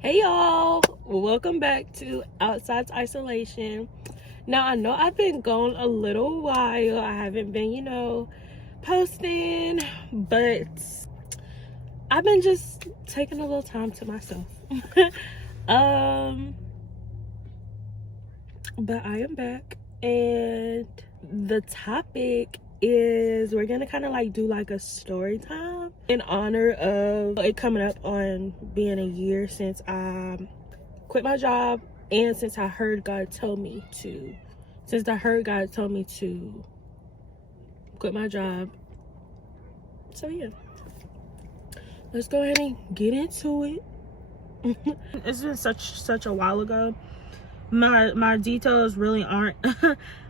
Hey y'all, welcome back to Outside Isolation. Now I know I've been gone a little while. I haven't been, posting, but I've been just taking a little time to myself. um, but I am back, and the topic is we're gonna kind of like do like a story time in honor of it coming up on being a year since I quit my job, and since I heard God told me to quit my job. So yeah, let's go ahead and get into it. It's been such a while ago. My details really aren't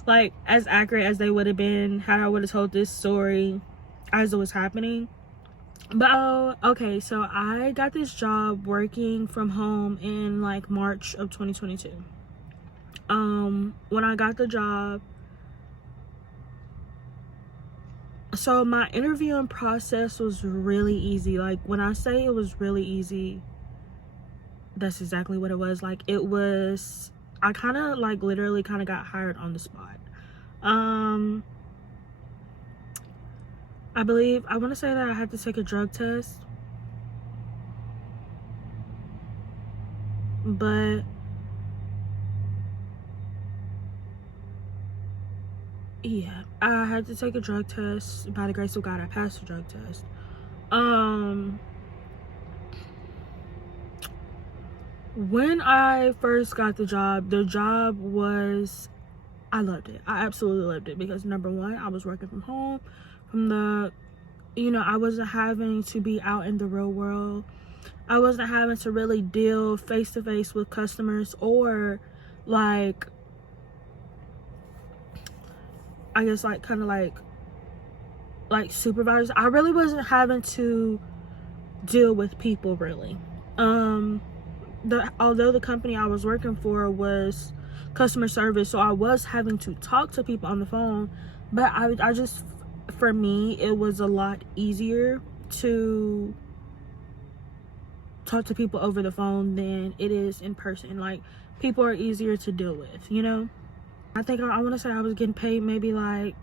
like as accurate as they would have been had I would have told this story as it was happening. But okay, so I got this job working from home in like March of 2022. When I got the job, so my interviewing process was really easy. Like, when I say it was really easy, that's exactly what it was. Like, it was, I kind of like literally kind of got hired on the spot. I believe, I want to say that I had to take a drug test, but yeah, I had to take a drug test. By the grace of God, I passed the drug test. When I first got the job was, I loved it. I absolutely loved it because number one, I was working from home. I wasn't having to be out in the real world. I wasn't having to really deal face to face with customers or like, I guess like kind of like supervisors. I really wasn't having to deal with people really. Although the company I was working for was customer service, so I was having to talk to people on the phone, but I just, for me, it was a lot easier to talk to people over the phone than it is in person. Like, people are easier to deal with. I think I want to say I was getting paid maybe like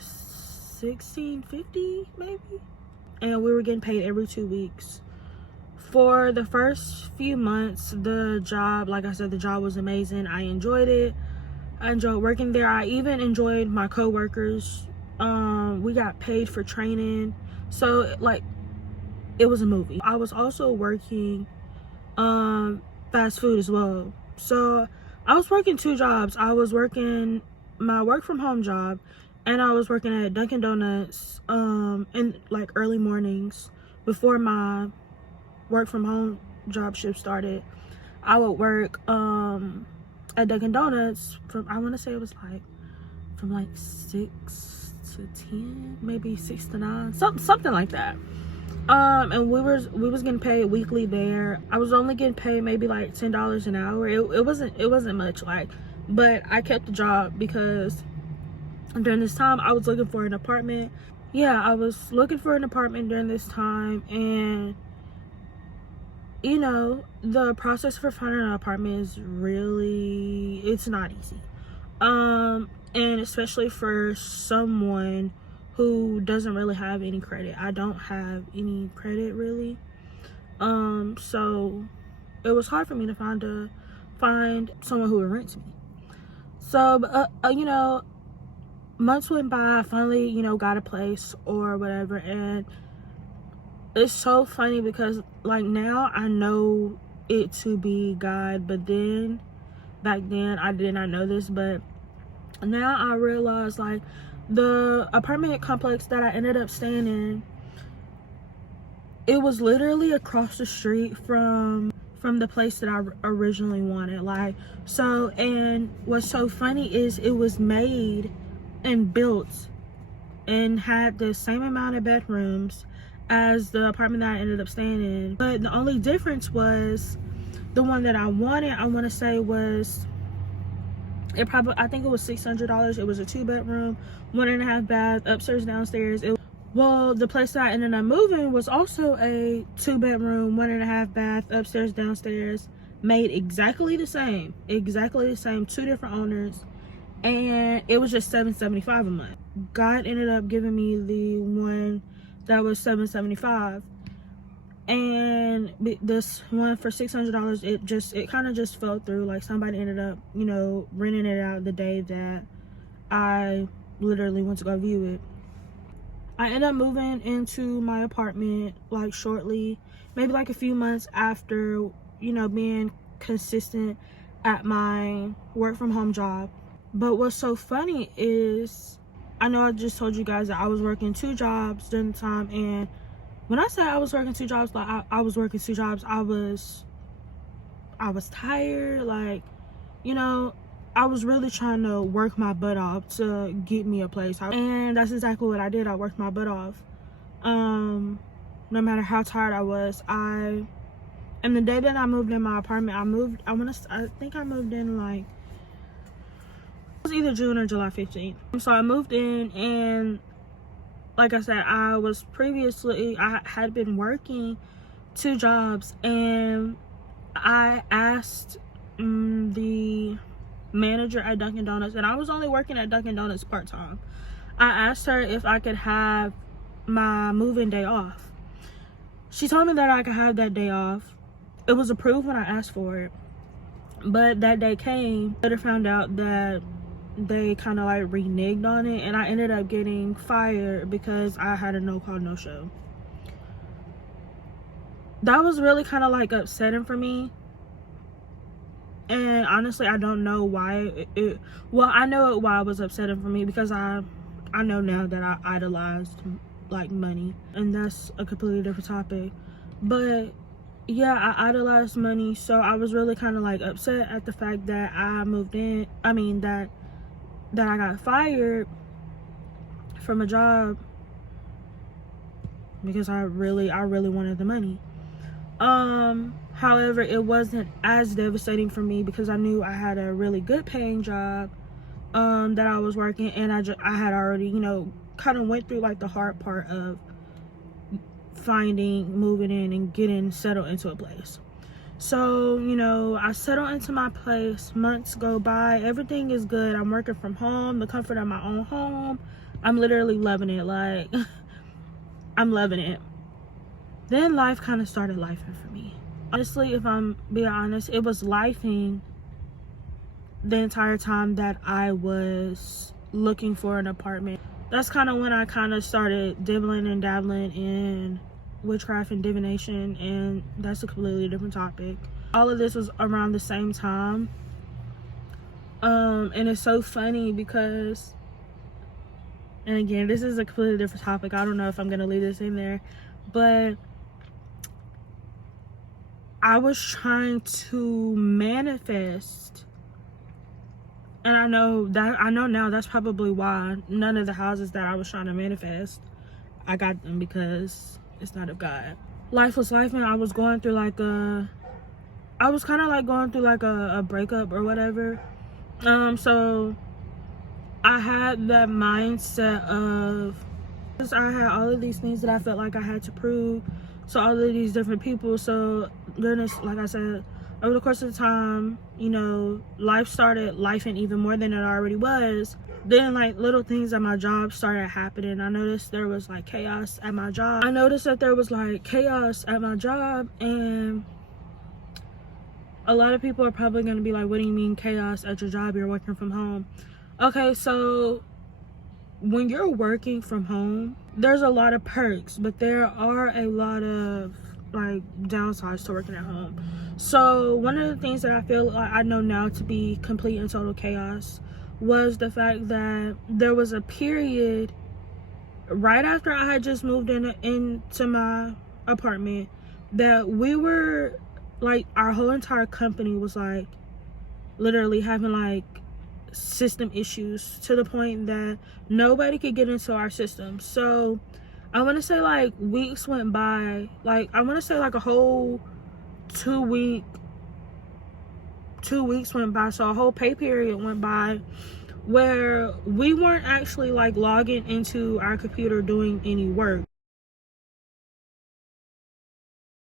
$16.50 maybe, and we were getting paid every 2 weeks. For the first few months, the job, like I said, the job was amazing. I enjoyed it. I enjoyed working there. I even enjoyed my coworkers. We got paid for training. So, like, it was a movie. I was also working fast food as well. So, I was working 2 jobs. I was working my work from home job, and I was working at Dunkin' Donuts in like early mornings before my work from home job shift started. I would work at Dunkin' Donuts from, I want to say it was like from like 6 to 10, maybe 6 to 9, something like that. And we was getting paid weekly there. I was only getting paid maybe like $10 an hour. It wasn't much, like, but I kept the job because during this time I was looking for an apartment. Yeah, I was looking for an apartment during this time, and the process for finding an apartment is really, it's not easy. And especially for someone who doesn't really have any credit. I don't have any credit really. So it was hard for me to find someone who would rent me. So, months went by. I finally, got a place or whatever, and it's so funny because like now I know it to be God, but then back then I did not know this, but now I realize like the apartment complex that I ended up staying in, it was literally across the street from the place that I originally wanted. Like, so, and what's so funny is it was made and built and had the same amount of bedrooms as the apartment that I ended up staying in, but the only difference was the one that I wanted, I want to say was, I think it was $600. It was a 2-bedroom, 1.5 bath, upstairs, downstairs. Well, the place that I ended up moving was also a 2-bedroom, 1.5 bath, upstairs, downstairs, made exactly the same, 2 different owners, and it was just $775 a month. God ended up giving me the one that was $775, and this one for $600, it kind of just fell through. Like, somebody ended up, you know, renting it out the day that I literally went to go view it. I ended up moving into my apartment like shortly, maybe like a few months after, you know, being consistent at my work from home job. But what's so funny is, I know I just told you guys that I was working 2 jobs during the time, and when I say I was working 2 jobs, like I was working 2 jobs, I was tired, like, you know, I was really trying to work my butt off to get me a place, and that's exactly what I did. I worked my butt off. No matter how tired I was, and the day that I moved in my apartment, I think I moved in like, it was either June or July 15th. So I moved in, and like I said, I had been working 2 jobs, and I asked the manager at Dunkin' Donuts, and I was only working at Dunkin' Donuts part-time. I asked her if I could have my move-in day off. She told me that I could have that day off. It was approved when I asked for it, but that day came. Later found out that they kind of like reneged on it, and I ended up getting fired because I had a no-call, no-show. That was really kind of like upsetting for me. And honestly, I don't know why well, I know why it was upsetting for me, because I know now that I idolized like money, and that's a completely different topic. But yeah, I idolized money, so I was really kind of like upset at the fact that I moved in. I mean that I got fired from a job because I really wanted the money. However, it wasn't as devastating for me because I knew I had a really good paying job that I was working, and I had already, you know, kind of went through like the hard part of moving in and getting settled into a place. So, you know, I settled into my place, months go by, everything is good. I'm working from home, the comfort of my own home. I'm literally loving it. Like, I'm loving it. Then life kind of started lifing for me. Honestly, if I'm being honest, it was lifing the entire time that I was looking for an apartment. That's kind of when I kind of started dibbling and dabbling in witchcraft and divination, and that's a completely different topic. All of this was around the same time. And it's so funny because, and again, this is a completely different topic. I don't know if I'm gonna leave this in there, but I was trying to manifest, and I know now that's probably why none of the houses that I was trying to manifest, I got them, because it's not of God. Life was life, and I was going through like a breakup or whatever. So I had that mindset of, I had all of these things that I felt like I had to prove to all of these different people. So goodness, like I said, over the course of the time, you know, life started lifing even more than it already was. Then like little things at my job started happening. I noticed there was like chaos at my job. And a lot of people are probably going to be like, what do you mean chaos at your job? You're working from home. Okay, so when you're working from home, there's a lot of perks, but there are a lot of like downsides to working at home. So one of the things that I feel like I know now to be complete and total chaos was the fact that there was a period right after I had just moved into my apartment that we were like, our whole entire company was like literally having like system issues to the point that nobody could get into our system. So I want to say like weeks went by, like I want to say like a whole 2 weeks went by. So a whole pay period went by where we weren't actually like logging into our computer doing any work.